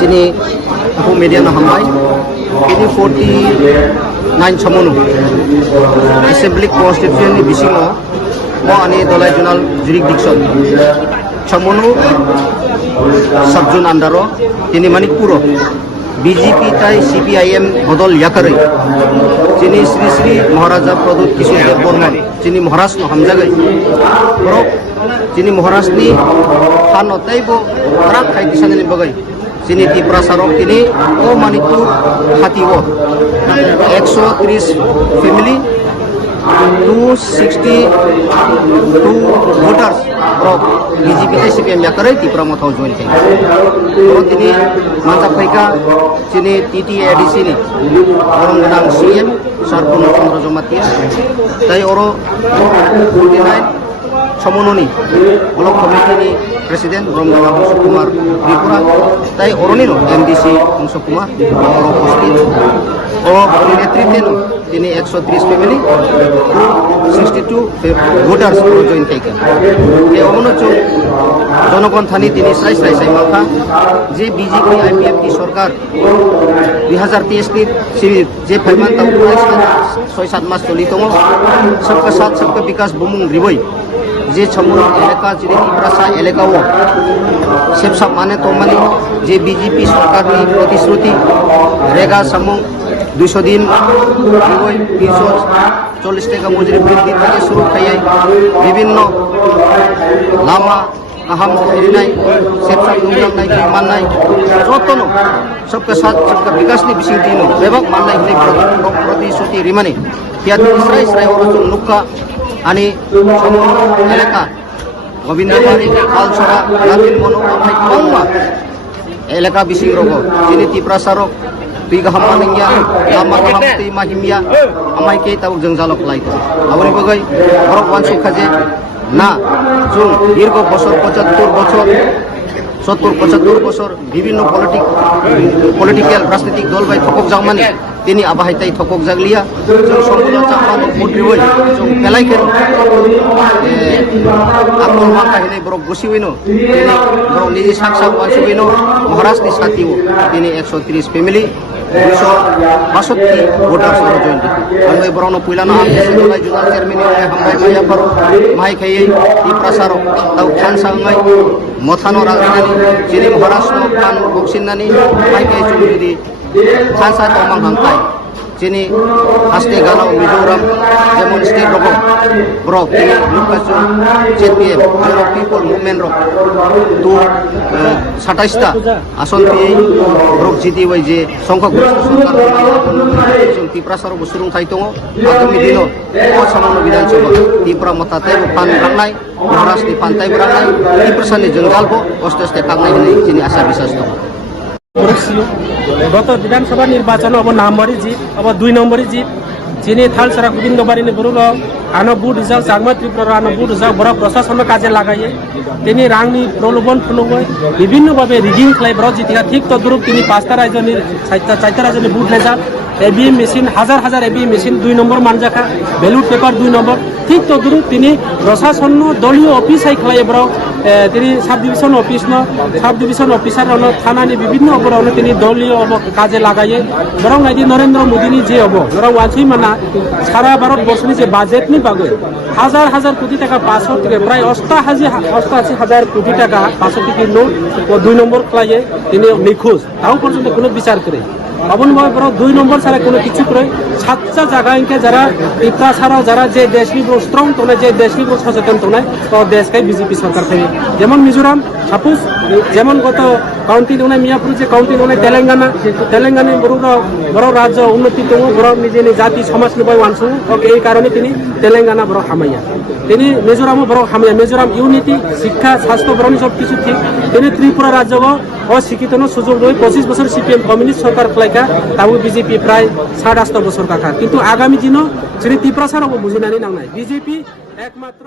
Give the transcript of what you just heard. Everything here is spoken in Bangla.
Sini aku media na hambai ini 49 chamonu assembly constitution ni bisingo mo ani dolai junal jurisdiction chamonu subjun andaro ini Manikpuro BJP tai CPIM bodol yakare sini Sri Sri Maharaja Pradut Kishore Dev Burman sini Maharashtra no hamjagai borok sini Maharashtra ni han otaibo rak khai kisane bagai sini di prasarok ini Manipur hatiwo 130 family 262 voters of BJP CPM yakare di pramothau join kai borok ini mantap faika sini TTAD sini orang genang CM Sarpono Chandra Jomatia tai oro 49 Samononi, Olok Komite ni Presiden Romdana Musuh Kumar Tripura, tai Oronino MDC Musuh Kumar, Oro Postin, Oro Netriteno, ini 130 family, 262 voters Oro join taken. Omono Chu, Jonokon Thani ini sai Malka, J BJP IPFT Sorkar, 2023 ni J Paiman Tahu 6-7 mas Tolitongo, Sabka Sat Sabka Bikas Bumung Riboi. যে ছমন এলাকা যদি ত্রিপুরা এলাকাও সেবসাব মানে তো মানে যে বিজেপি সরকারের প্রতিশ্রুতি রেগা সমং 200 দিন 340 টাকা মজুরি বৃদ্ধি থেকে শুরু খাইয়াই বিভিন্ন লামা আহাম এরিনাই সেবসাব নুমজাম নাই মাননাই যতনো सबके साथ सबका विकास नि बिसिं दिनो बेबक माननाय हने प्रतिश्रुति रिमानि कियात इसराय और लुक्का ani elaka Gobindapari Alsora Latin Mono Amai Kongma elaka bising rogo ini tiprasarok tiga hamaningya lama hamti mahimya amai ke tahu jengjalok lai to awani bagai borok wansu khaje na jung dirgo bosor 75 বছর 70-75 বছর বিভিন্ন পলিটিক্যাল রাজনৈতিক দল বাই থকক জামানি তিনি আবাহাইতাই থকক জাগলিয়া जों संबोधन चाहमान मन्त्रिबो जों पेलाइखेन आकल माखाहिनै बरक गसिवैनो दिनै बरक निजे साकसा वानसुबैनो महाराष्ट्रनि साथिबो दिनै 130 family 262 voter sir join आंबै बरनो पुइलाना आंबै जुनाल chairman हामबाय मायाफारो माइ खायै इ प्रसार ताउ खानसाङै मथानो रागनानि जिनि महाराष्ट्र खान बक्सिनानि माइ खायै जुदि खानसा तमां हांखाय जिनि हास्ते गालाव मिजोराम जेमन स्टेट रक ब्रक तिनि लुकाचु जेपीएफ जेरो पिपल मुभमेन्ट रक तो 27 टा आसन पेयै ब्रक जिति वै जे संख्या सरकार जों त्रिपुरा सरक सुरुं थाइ दङ आगामी दिनाव सामान्य विधानसभा त्रिपुरा मताते फान रांनाय महाराष्ट्रनि फानथाय रांनाय त्रिपुरानि जंगालबो अस्ते खांनाय होननाय जोंनि आशा बिश्वास दङ गत विधानसभा निर्वाचन अब नाम्बरी जित अब 2 नम्बरी जित যিনি থালসারা গোবিন্দ বাড়িনি বড় আনো বুট রিজাল্ট জাগমা ত্রিপুরা আনো বুট রিজাল্ট বড় প্রশাসনের কাজে লাগাইয়ে তিনি রাংনি প্রলোভন ফুলুবই বিভিন্নভাবে রিগিং খাইবার জিতিয়া ঠিক তদ্রুপ তিনি 5টা রাজ্যের 4টা রাজ্যের বুট রেজাল্ট এবিএম মেশিন হাজার হাজার এবিএম মেশিন 2 নম্বর মানজাখা ব্যালট পেপার 2 নম্বর ঠিক তদ্রুপ তিনি প্রশাসন দলীয় অফিস আই খাইবার তিনি সাব ডিভিশন অফিসার থানানি বিভিন্ন অপরাধ তিনি দলীয় কাজে লাগাইয়ে বরং আইদি নরেন্দ্র মোদীনি যে হব বরং ওয়ানসই মানা সারা ভারতবর্ষনি যে বাজেটনি বাগে হাজার হাজার কোটি টাকা 500 থেকে প্রায় 88,000 কোটি টাকা 500 থেকে নোট 2 নম্বর খাইয়ে তিনি নিখোঁজ তাও পর্যন্ত কোনো বিচার করে অবনভাবে বড় 2 নম্বর ছাড়া কোনো কিছু করে 7টা জায়গা ইনকে যারা টিপ্রা ছাড়াও যারা যে দেশনি স্ট্রং তোনে যে দেশনি সচেতন তোনে তো দেশকে বিজেপি সরকার থেকে যেমন মিজোরাম সাপোজ যেমন গত কাউন্টি নোনে মিয়াপুর যে কাউন্টি নোনে তেলেঙ্গানা বড় রাজ্য উন্নতি দো বড় নিজে জাতি সমাজ নিবাই ওয়ানসু এই কারণে তিনি তেলেঙ্গানা বড় হামাইয়া তিনি মিজোরামও বড় হামাইয়া মিজোরাম ইউনিটি শিক্ষা স্বাস্থ্য বরণ সব কিছু ঠিক তিনি ত্রিপুরা রাজ্য অশিক্ষিত সুযোগ রয়ে 25 বছর সিপিএম কমিউনিস্ট সরকার ফ্লাইকা তাও বিজেপি প্রায় 8.5 বছর কাকা কিন্তু আগামী দিনও তিনি ত্রিপুরা সারা বুঝিনানি নাংনাই বিজেপি একমাত্র